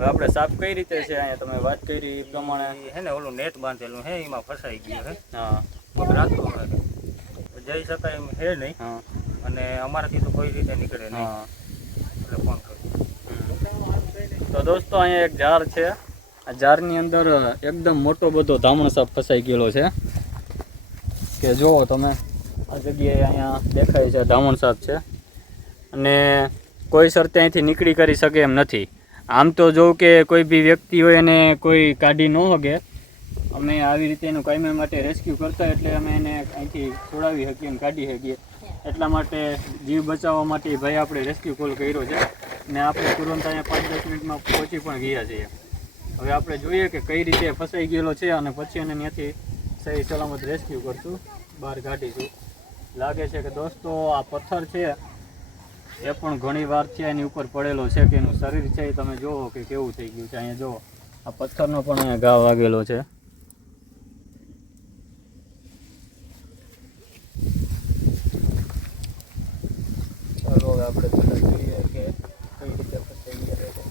હવે આપણે સાફ કઈ રીતે છે અહીંયા તમે વાત કરી એ પ્રમાણે હે ને ઓલું નેટ બાંધેલું હે એમાં ફસાઈ ગયું હે. હા પગ રાખતો હે જઈ શકાય એમ હે નહીં. હા અને અમારાથી તો કોઈ રીતે નીકળે નહીં. હા એટલે ફોન કર્યો. તો દોસ્તો અહીંયા એક ઝાડ છે. આ ઝાડની અંદર એકદમ મોટો બધો ધામણ સાપ ફસાઈ ગયેલો છે કે જુઓ તમે આ જગ્યાએ અહીંયા દેખાય છે ધામણ સાપ છે અને કોઈ શરતે અહીંથી નીકળી કરી શકે એમ નથી. આમ તો જોઉં કે કોઈ બી વ્યક્તિ હોય એને કોઈ કાઢી ન શકે. અમે આવી રીતે એનું કાયમી માટે રેસ્ક્યુ કરતા એટલે અમે એને અહીંથી છોડાવી શકીએ અને કાઢી શકીએ. એટલા માટે જીવ બચાવવા માટે ભાઈ આપણે રેસ્ક્યુ કોલ કર્યો છે ને આપણે તુરંત અહીંયા 5-10 મિનિટમાં પહોંચી પણ ગયા છીએ. હવે આપણે જોઈએ કે કઈ રીતે ફસાઈ ગયેલો છે અને પછી એને ત્યાંથી સહી સલામત રેસ્ક્યુ કરશું, બહાર કાઢીશું. લાગે છે કે દોસ્તો આ પથ્થર છે એ પણ ઘણી વાર છે એની ઉપર પડેલો છે કે એનું શરીર છે એ તમે જુઓ કે કેવું થઈ ગયું છે. અહીંયા જુઓ આ પથ્થરનો પણ અહીંયા ઘા વાગેલો છે. ચાલો હવે આપણે પહેલાં જોઈએ કે કઈ રીતે ફસાઈ ગયા છે.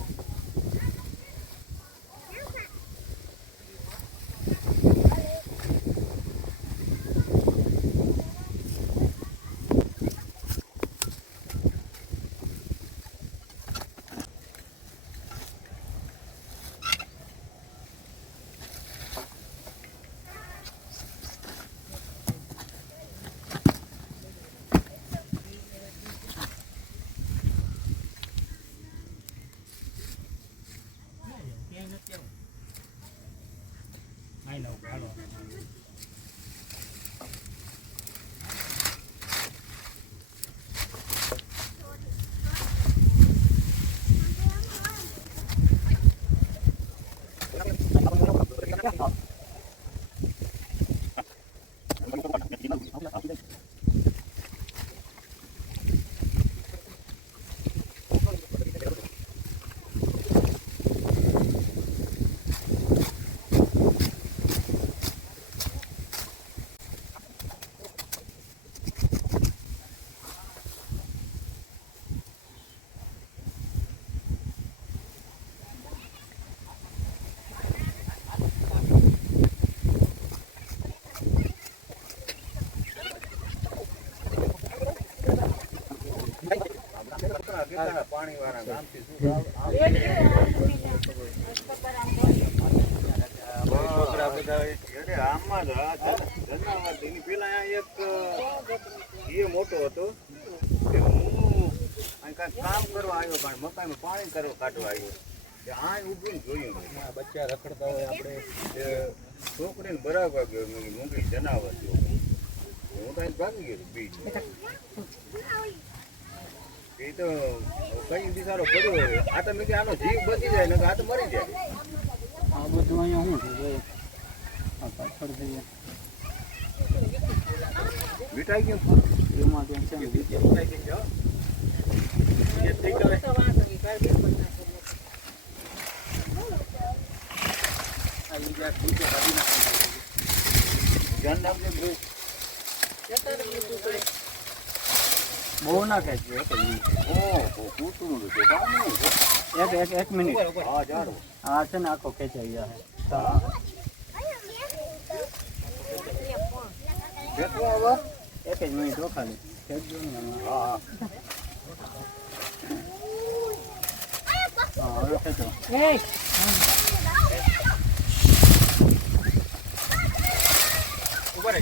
પાણી વાળા ગામથી છોકરા બધા આમાં જ જનાવર એની પેલા એક એ મોટો હતો કે હું કાંઈક કામ કરવા આવ્યો પણ મકાઈમાં પાણી કાઢવા આવ્યો કે આ ઊભીને જોયું બચ્ચા રખડતા હોય આપણે છોકરીને બરાબર ગયો મૂંગી જનાવર થયો હું કાંઈ ભાગી ગયો બીજ એ તો કઈ બિચારો પડ્યો હોય આ તો મેં આનો જીવ બચી જાય ને આ તો મરી જાય. આ બધું અહીંયા શું છે આ પાછળ જઈએ મીઠાઈ ગયું એમાં ત્યાં છે ને મીઠાઈ ગયું બહુ ના કહે છે એક મિનિટ હા છે ને આખો ખેંચાઈ જાય એક જ મિનિટ ખાલી ખેંચજો ને હા હવે ખેંચો ઉભા રહે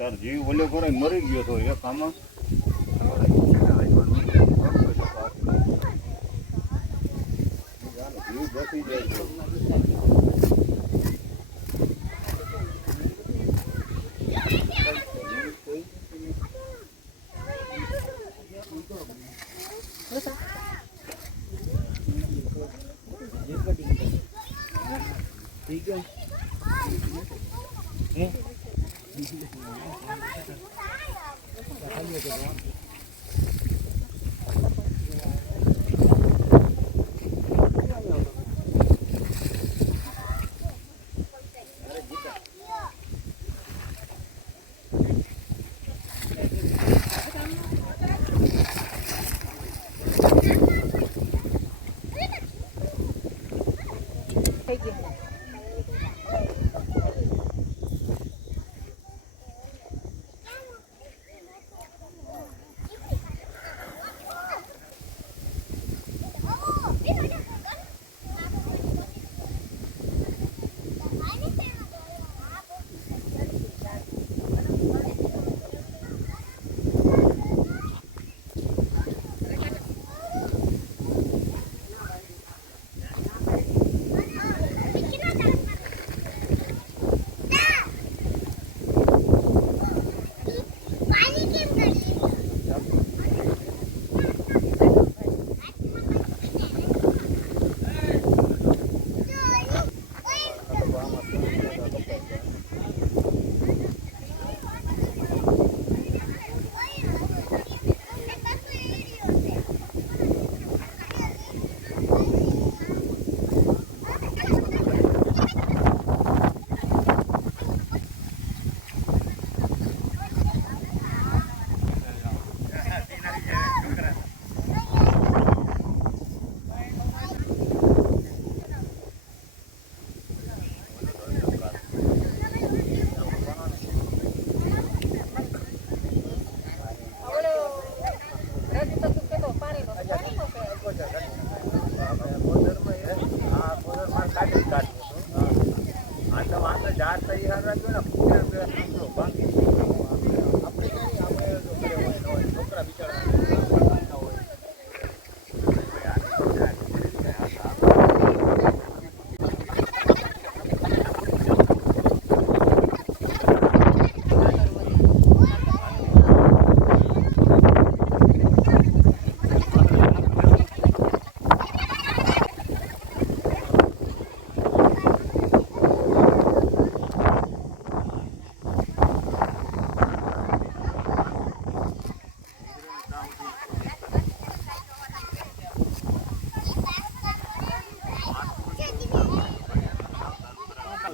તાર જીવ ઓલો કરે મરી ગયો તો એક આમાં જીવ બચી જાય છે.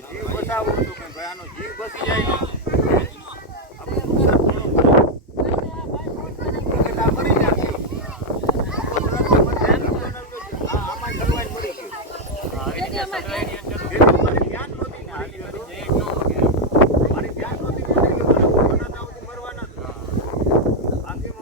જીવ બચાવવું હતું કે ભાઈ આનો જીવ બચી જાય ને આપણે નુકસાન થોડું પડે આ મરી જશે આમાં સર્વાઈવ મરી ગયું મારી ધ્યાન નહોતી ને હાલી મારી ધ્યાન નહોતી બનાતા આવતી મરવાના બાકી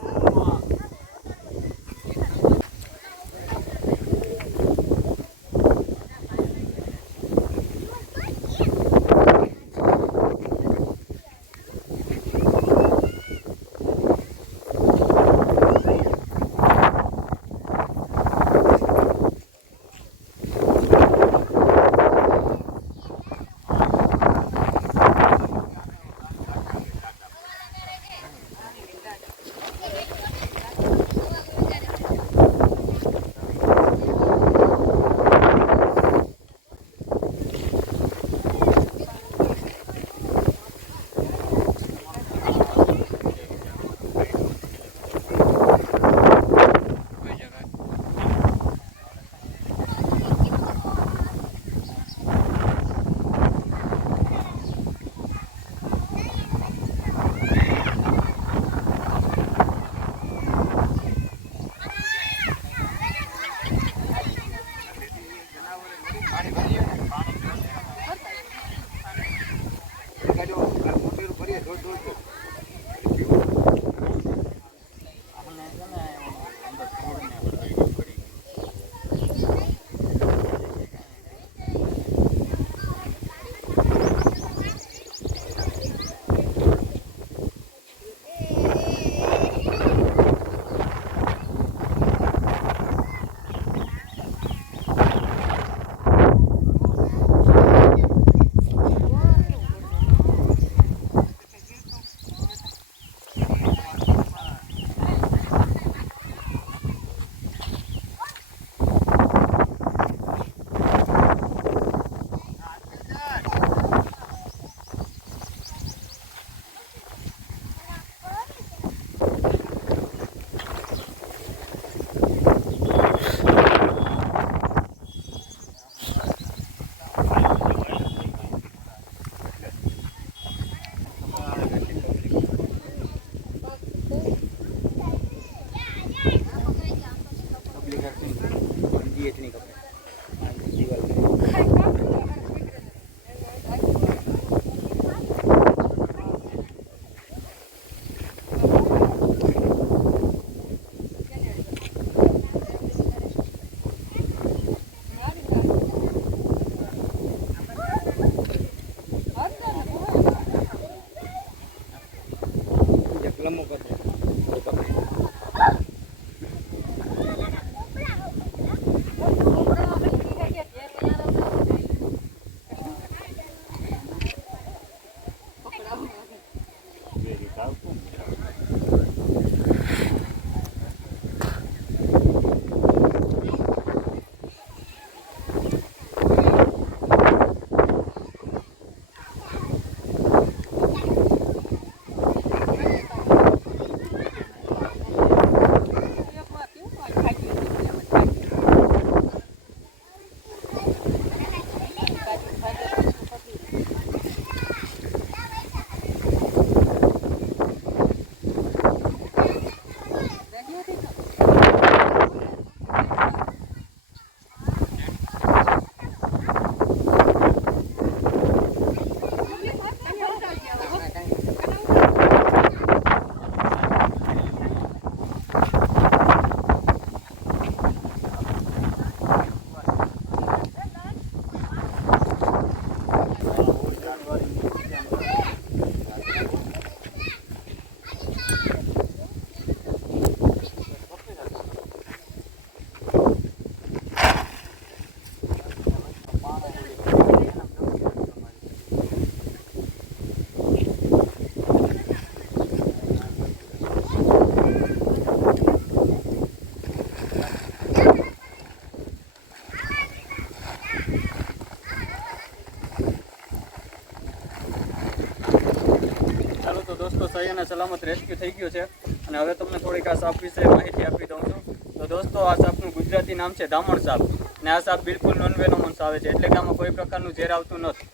દોસ્તો સહી અને સલામત રેસ્ક્યુ થઈ ગયો છે અને હવે તમને થોડીક આ સાપ વિશે માહિતી આપી દઉં છું. તો દોસ્તો આ સાપનું ગુજરાતી નામ છે ધામણ સાપ અને આ સાપ બિલકુલ નોન વેનોમસ આવે છે, એટલે કે આમાં કોઈ પ્રકારનું ઝેર આવતું નથી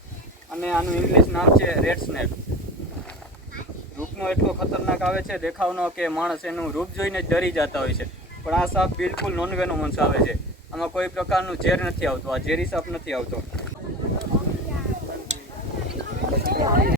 અને આનું ઇંગ્લિશ નામ છે રેડ સ્નેક. રૂપનો એટલો ખતરનાક આવે છે, દેખાવનો કે માણસ એનું રૂપ જોઈને જ ડરી જતા હોય છે, પણ આ સાપ બિલકુલ નોન વેનોમસ આવે છે. આમાં કોઈ પ્રકારનું ઝેર નથી આવતું, આ ઝેરી સાપ નથી આવતો.